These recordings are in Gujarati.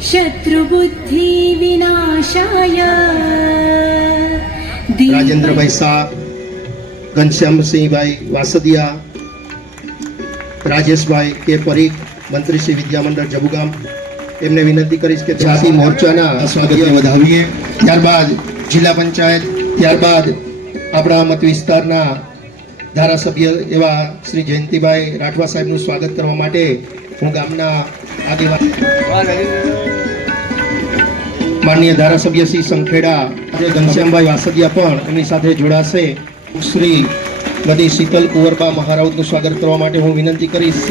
શત્રુબુદ્ધિ વિનાશાય રાજેન્દ્રભાઈ શાહ ઘનશ્યામસિંહભાઈ વાસદિયા રાજેશભાઈ કે પરીખ મંત્રી શ્રી વિદ્યામંડળ જબુગામ એમને વિનંતી કરીશ કે જાતિ મોરચાના સ્વાગતને વધાવીએ. ત્યારબાદ જિલ્લા પંચાયત ત્યારબાદ આપણા મત વિસ્તારના ધારાસભ્ય એવા શ્રી જયંતિભાઈ રાઠવા સાહેબનું સ્વાગત કરવા માટે હું ગામના આદિવાસી માનનીય ધારાસભ્ય શ્રી સંખેડા આજે ઘનશ્યામભાઈ વાસદિયા પણ એમની સાથે જોડાશે. શ્રી નદી શીતલ કુંવરબા મહારાઉતનું સ્વાગત કરવા માટે હું વિનંતી કરીશ.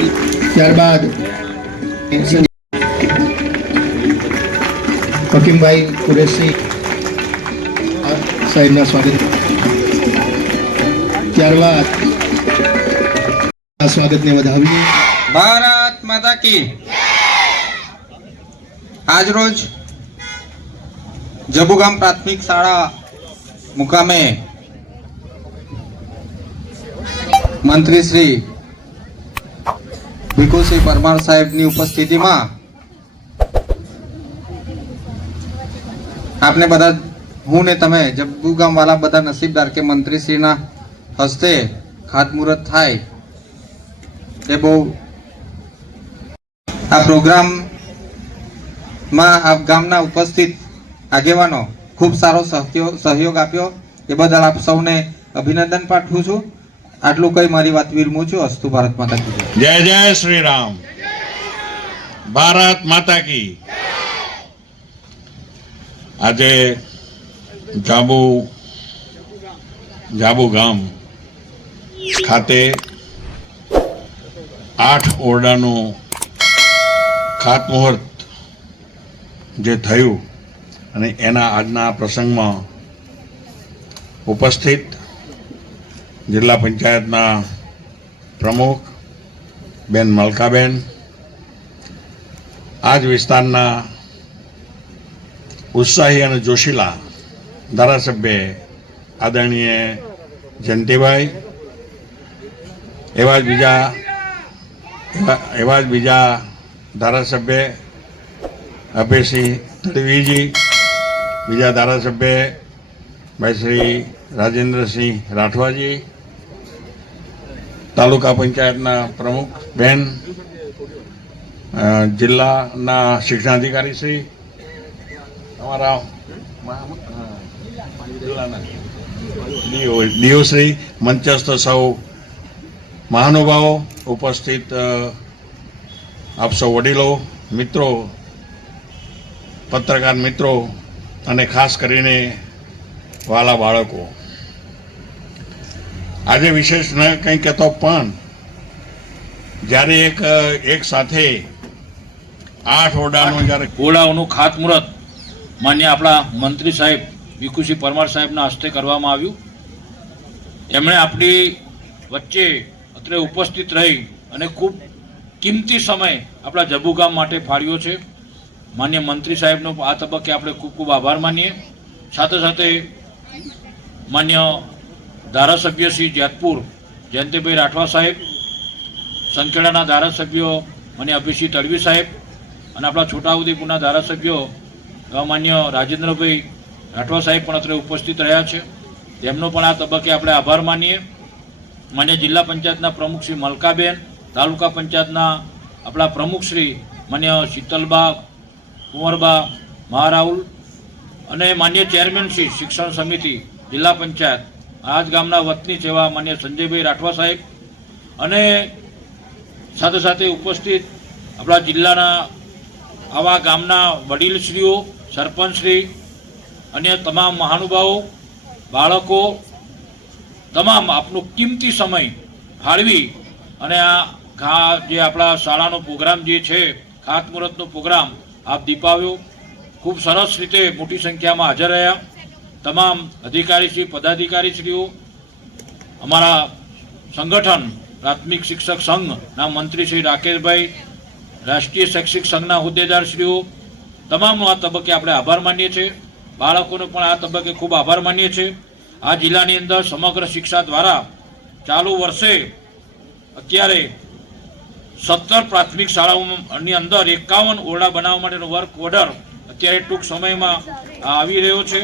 ત્યારબાદ હકીમભાઈ કુરેશી સાહેબના સ્વાગત. ત્યારબાદ આ સ્વાગતને વધાવીએ. ભારત માતા કી આજરોજ જબુગામ પ્રાથમિક શાળા મુકામે મંત્રી શ્રી ભીખુસિંહ પરમાર સાહેબની ઉપસ્થિતિમાં આપને બધા હું ને તમે જબુગામ વાળા બધા નસીબદાર કે મંત્રીશ્રીના હસ્તે ખાતમુહૂર્ત થાય એ બહુ આ પ્રોગ્રામમાં આ ગામના ઉપસ્થિત આગેવાનો, ખૂબ સારો સહયો- સહયોગ આપ્યો. એ બદલ આપ સૌને અભિનંદન પાઠવું છું. આટલું કઈ મારી વાત વિરમું છું. અસ્તુ ભારત માતા. જય. જય શ્રી રામ ભારત માતા કી. આજે જાબુ જાબુ ગામ ખાતે આઠ ઓરડાનું ખાતમુહૂર્ત જે થયું અને એના આજના પ્રસંગમાં ઉપસ્થિત જિલ્લા પંચાયતના પ્રમુખ બેન મલકાબેન, આજ વિસ્તારના ઉત્સાહી અને જોશીલા ધારાસભ્ય આદરણીય જયંતિભાઈ એવા જ બીજા, એવા- જ બીજા ધારાસભ્ય અભયસિંહ તડવીજી બીજા ધારાસભ્ય ભાઈ શ્રી રાજેન્દ્રસિંહ રાઠવાજી, તાલુકા પંચાયતના પ્રમુખ બેન જિલ્લાના શિક્ષણાધિકારી શ્રી, અમારા ડીઓ મંચસ્થ સૌ મહાનુભાવો ઉપસ્થિત આપ વડીલો, મિત્રો, પત્રકાર મિત્રો અને ખાસ કરીને વાલા બાળકો. આજે વિશેષ ન કંઈ કહેતો પણ જ્યારે એક એક સાથે આઠ ઓરડાનું જ્યારે ઓરડાઓનું ખાતમુહૂર્ત માન્ય આપણા મંત્રી સાહેબ ભીખુસિંહ પરમાર સાહેબના હસ્તે કરવામાં આવ્યું. એમણે આપણી વચ્ચે અત્રે ઉપસ્થિત રહી અને ખૂબ કિંમતી સમય આપણા જબુગામ માટે ફાળ્યો છે. માન્ય મંત્રી સાહેબનો આ તબક્કે આપણે ખૂબ ખૂબ આભાર માનીએ. સાથે સાથે માન્ય ધારાસભ્ય શ્રી જેતપુર જયંતિભાઈ રાઠવા સાહેબ, સંખેડાના ધારાસભ્યો માન્ય અભિષેક તડવી સાહેબ અને આપણા છોટાઉદેપુરના ધારાસભ્યો એવા માન્ય રાજેન્દ્રભાઈ રાઠવા સાહેબ પણ અત્રે ઉપસ્થિત રહ્યા છે. તેમનો પણ આ તબક્કે આપણે આભાર માનીએ. માન્ય જિલ્લા પંચાયતના પ્રમુખ શ્રી મલકાબેન, તાલુકા પંચાયતના આપણા પ્રમુખ શ્રી માન્ય શીતલબા કુંવરબા, મહારાહુલ અને માન્ય ચેરમેન શ્રી શિક્ષણ સમિતિ, જિલ્લા પંચાયત, આજ ગામના વતની સેવા માન્ય સંજયભાઈ રાઠવા સાહેબ અને સાથે સાથે ઉપસ્થિત આપણા જિલ્લાના આવા ગામના વડીલશ્રીઓ, સરપંચશ્રી, અન્ય તમામ મહાનુભાવો, બાળકો, તમામ આપનો કિંમતી સમય ફાળવી અને આ જે આપણા શાળાનો પ્રોગ્રામ જે છે, ખાતમુહૂર્તનો પ્રોગ્રામ આપ દીપાવ્યો. ખૂબ સરસ રીતે મોટી સંખ્યામાં હાજર રહ્યા. તમામ અધિકારીશ્રી પદાધિકારીશ્રીઓ અમારા સંગઠન, પ્રાથમિક શિક્ષક સંઘના મંત્રી શ્રી રાકેશભાઈ, રાષ્ટ્રીય શૈક્ષિક સંઘના હોદ્દેદારશ્રીઓ તમામનો આ તબક્કે આપણે આભાર માનીએ છીએ. બાળકોનો પણ આ તબક્કે ખૂબ આભાર માનીએ છીએ. આ જિલ્લાની અંદર સમગ્ર શિક્ષા દ્વારા ચાલુ વર્ષે અત્યારે સત્તર પ્રાથમિક શાળાઓની અંદર એકાવન ઓરડા બનાવવા માટેનો વર્ક ઓર્ડર અત્યારે ટૂંક સમયમાં આવી રહ્યો છે.